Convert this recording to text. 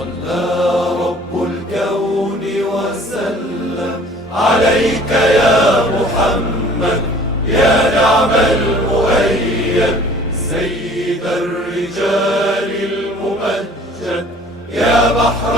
صلى رب الكون وسلم عليك يا محمد، يا نعم المؤيد، سيد الرجال الممجد، يا بحر